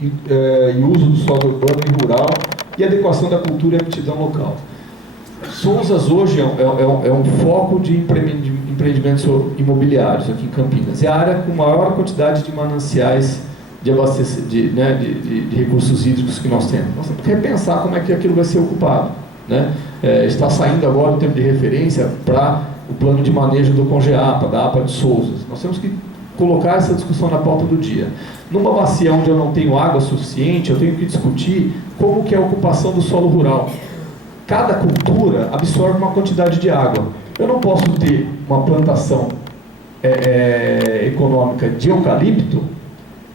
e uso do solo urbano e rural e adequação da cultura e aptidão local. Souzas hoje é um foco de empreendimentos imobiliários aqui em Campinas. É a área com maior quantidade de mananciais de recursos hídricos que nós temos. Nós temos que repensar como é que aquilo vai ser ocupado, né? Está saindo agora o tempo de referência para o plano de manejo do CONGEAPA, da APA de Souzas. Nós temos que colocar essa discussão na pauta do dia. Numa bacia onde eu não tenho água suficiente, eu tenho que discutir como que é a ocupação do solo rural. Cada cultura absorve uma quantidade de água. Eu não posso ter uma plantação econômica de eucalipto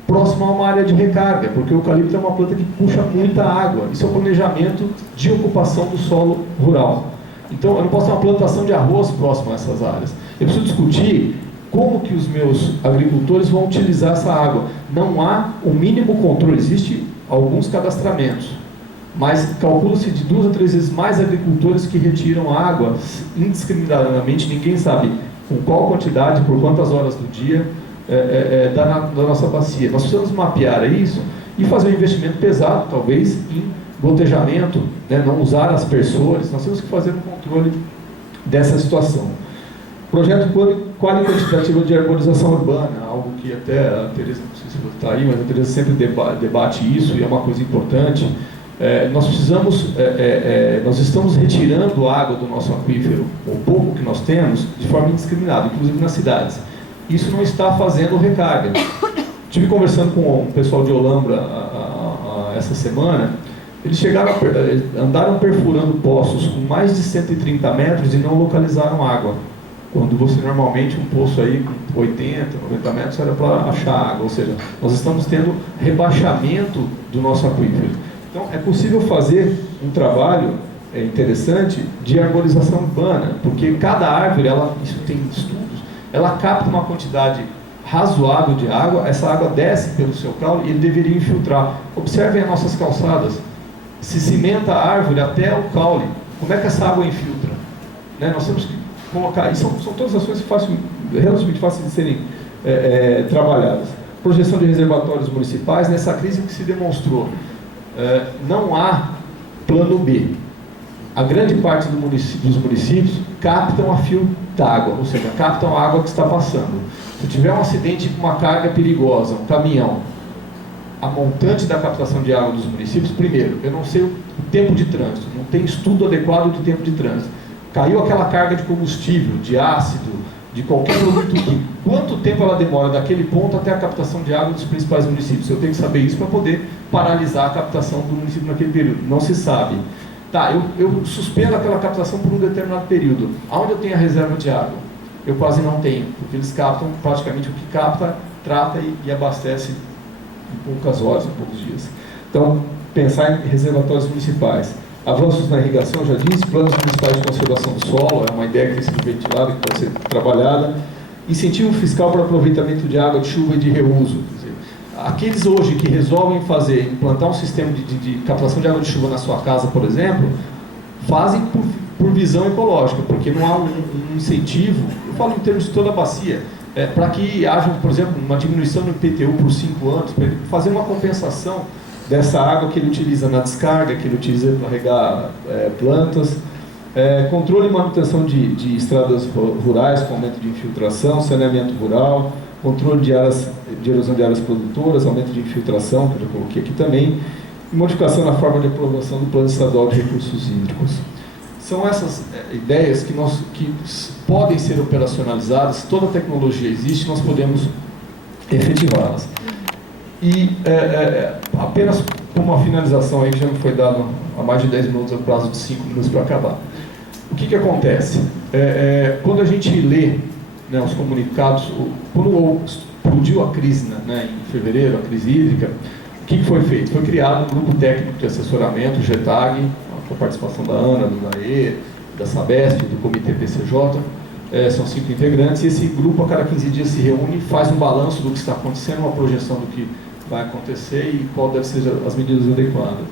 próximo a uma área de recarga, porque o eucalipto é uma planta que puxa muita água. Isso é o planejamento de ocupação do solo rural. Então, eu não posso ter uma plantação de arroz próximo a essas áreas. Eu preciso discutir como que os meus agricultores vão utilizar essa água. Não há o mínimo controle, existem alguns cadastramentos, mas calcula-se de 2 a 3 vezes mais agricultores que retiram água indiscriminadamente, ninguém sabe com qual quantidade, por quantas horas do dia, da nossa bacia. Nós precisamos mapear isso e fazer um investimento pesado, talvez, em gotejamento, né, não usar aspersores. Nós temos que fazer um controle dessa situação. Projeto qualitativo de arborização urbana, algo que até a Tereza, não sei se você está aí, mas a Tereza sempre debate isso e é uma coisa importante. Nós estamos retirando água do nosso aquífero, o pouco que nós temos, de forma indiscriminada, inclusive nas cidades. Isso não está fazendo recarga. Estive conversando com o pessoal de Olambra essa semana. Eles andaram perfurando poços com mais de 130 metros e não localizaram água. Quando você normalmente um poço aí com 80, 90 metros era para achar água. Ou seja, nós estamos tendo rebaixamento do nosso aquífero. Então é possível fazer um trabalho interessante de arborização urbana, porque cada árvore, isso tem estudos, ela capta uma quantidade razoável de água, essa água desce pelo seu caule e ele deveria infiltrar. Observem as nossas calçadas, se cimenta a árvore até o caule, como é que essa água infiltra? Né? Nós temos que colocar, e são todas ações relativamente fáceis de serem trabalhadas. Projeção de reservatórios municipais, nessa crise o que se demonstrou, não há plano B. A grande parte dos municípios captam a fio d'água, ou seja, captam a água que está passando. Se tiver um acidente com uma carga perigosa, um caminhão, a montante da captação de água dos municípios, primeiro, eu não sei o tempo de trânsito, não tem estudo adequado de tempo de trânsito. Caiu aquela carga de combustível, de ácido, de qualquer produto químico. Quanto tempo ela demora daquele ponto até a captação de água dos principais municípios? Eu tenho que saber isso para poder paralisar a captação do município naquele período. Não se sabe. Tá, eu suspendo aquela captação por um determinado período. Aonde eu tenho a reserva de água? Eu quase não tenho, porque eles captam praticamente o que capta, trata e abastece em poucas horas, em poucos dias. Então, pensar em reservatórios municipais. Avanços na irrigação, já disse, planos municipais de conservação do solo, é uma ideia que tem sido ventilada, que pode ser trabalhada. Incentivo fiscal para aproveitamento de água de chuva e de reuso. Quer dizer, aqueles hoje que resolvem implantar um sistema de captação de água de chuva na sua casa, por exemplo, fazem por visão ecológica, porque não há um incentivo, eu falo em termos de toda a bacia, para que haja, por exemplo, uma diminuição no IPTU por 5 anos, para ele fazer uma compensação dessa água que ele utiliza na descarga, que ele utiliza para regar plantas, controle e manutenção de estradas rurais com aumento de infiltração, saneamento rural, controle de erosão de áreas produtoras, aumento de infiltração, que eu já coloquei aqui também, e modificação na forma de aprovação do Plano Estadual de Recursos Hídricos. São essas ideias que podem ser operacionalizadas, toda a tecnologia existe, nós podemos efetivá-las. E apenas como uma finalização aí, que já me foi dado há mais de 10 minutos, o prazo de 5 minutos para acabar. O que acontece? Quando a gente lê, né, os comunicados, quando explodiu a crise, né, em fevereiro, a crise hídrica, o que foi feito? Foi criado um grupo técnico de assessoramento, o GETAG, com a participação da ANA, do DAE, da Sabesp, do Comitê PCJ, são 5 integrantes, e esse grupo a cada 15 dias se reúne, faz um balanço do que está acontecendo, uma projeção do que vai acontecer e qual deve ser as medidas adequadas.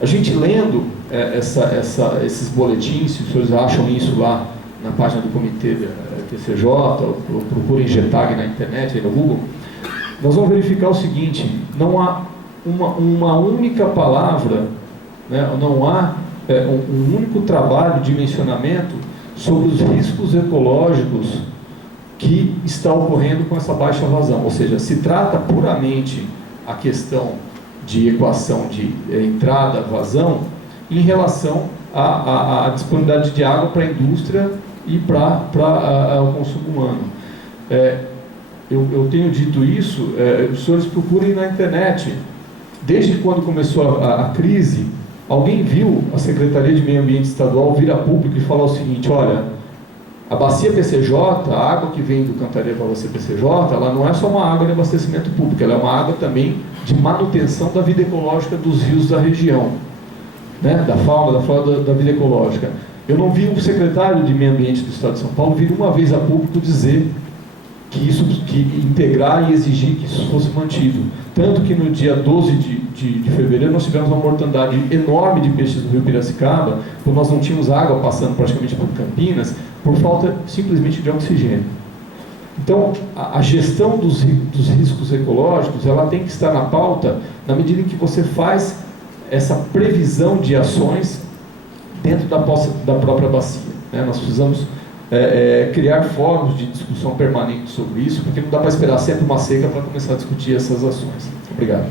A gente lendo esses boletins, se os senhores acham isso lá na página do Comitê PCJ, ou procurem GETAG na internet, aí no Google, nós vamos verificar o seguinte: não há uma única palavra, né? Não há um único trabalho de mencionamento sobre os riscos ecológicos que está ocorrendo com essa baixa vazão. Ou seja, se trata puramente a questão de equação de entrada-vazão em relação à disponibilidade de água para a indústria e para o consumo humano. Eu tenho dito isso, os senhores procurem na internet. Desde quando começou a crise, alguém viu a Secretaria de Meio Ambiente Estadual vir a público e falar o seguinte: olha, a bacia PCJ, a água que vem do Cantareira para a bacia PCJ, ela não é só uma água de abastecimento público, ela é uma água também de manutenção da vida ecológica dos rios da região, né? Da fauna, da flora, da vida ecológica. Eu não vi o secretário de Meio Ambiente do Estado de São Paulo vir uma vez a público dizer que integrar e exigir que isso fosse mantido. Tanto que no dia 12 de fevereiro nós tivemos uma mortandade enorme de peixes no rio Piracicaba, porque nós não tínhamos água passando praticamente por Campinas, por falta simplesmente de oxigênio. Então, a gestão dos riscos ecológicos, ela tem que estar na pauta na medida em que você faz essa previsão de ações dentro da própria bacia, né? Nós precisamos criar fóruns de discussão permanente sobre isso, porque não dá para esperar sempre uma seca para começar a discutir essas ações. Obrigado.